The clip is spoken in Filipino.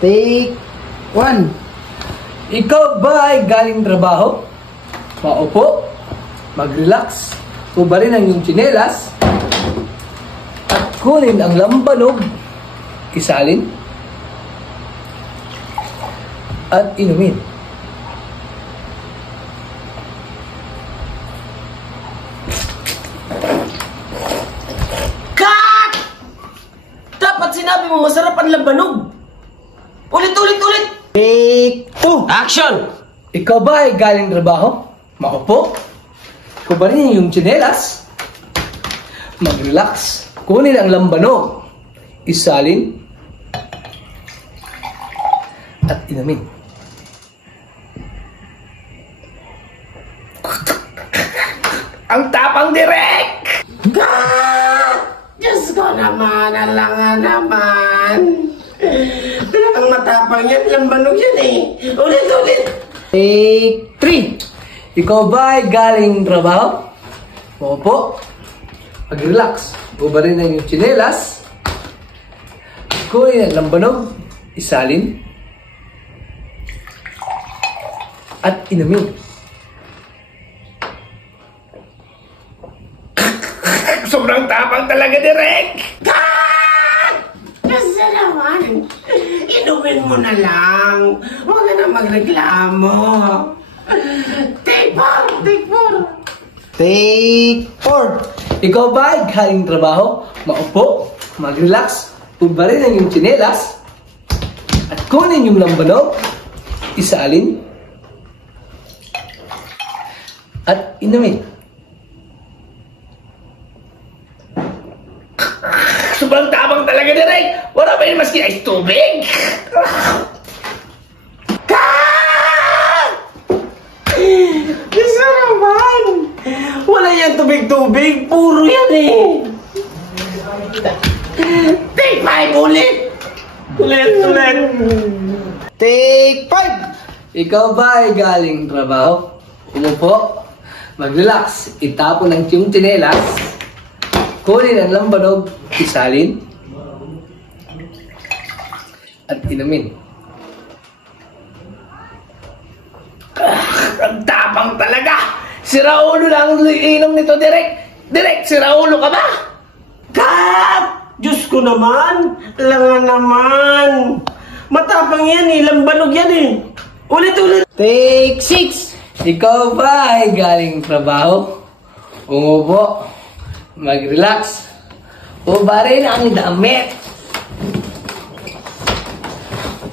Take 1. Ikaw ba ay galing trabaho? Maupo, mag-relax, ubarin ang iyong tsinelas, at kunin ang lambanog, isalin, at inumin. Cut! Dapat sinabi mo masarap ang lambanog. Ulit! Take 2. Action! Ikaw ba ay galing trabaho? Maupo, ubarin ang iyong tsinelas, mag-relax, kunin ang lambanog, isalin, at inumin. Ang tapang direk! Diyos ko naman, alangan naman. Talagang matapang yan, lambanog yan eh. Ulit! Take 3. Ikaw ba ay galing trabaho? Maupo, mag-relax, ubarin ang iyong tsinelas, kunin ang lambanog, isalin, at inumin. Sobrang tapang talaga, Direk! Kasi naman, inumin mo na lang. Huwag ka na magreklamo. Take 4! Take 4. Ikaw ba ay galing trabaho? Maupo, mag-relax, ubarin ang iyong tsinelas, at kunin yung lambanog, isalin, at inumin. Sobrang tabang talaga, Direk! Wala ba yun maski ice tubig? Isa naman! Wala yan tubig-tubig. Puro yan eh. Take 5 ulit! Ulit! Take 5. Ikaw ba ay galing trabaho? Umupo, mag-relax, itapon ang iyong tsinelas, kunin ang lambanog, isalin, at inumin. Ang tapang talaga! Si Raulo lang ang inom nito, Direk! Direk, si Raulo ka ba? Cut! Diyos ko naman! Langan naman! Matapang yan eh. Lambanog yan eh. Ulit! Take 6. Ikaw ba ay galing trabaho? Umupo, mag-relax, ubarin ang damit,